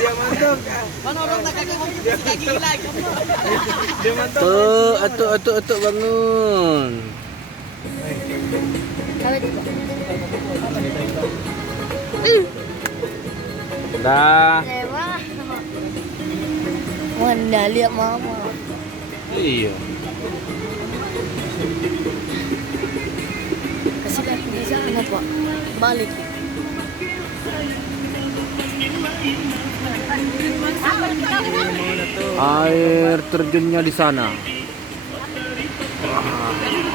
Dia mantuk. Mana orang tak kaki mobil si kaki lagi. Dia mantuk. Tuh, atuk bangun. Dah. Lewat. Mana lihat mama. Iya. Kasih kaki di sana, Pak. Balik. Air terjunnya di sana. Wah.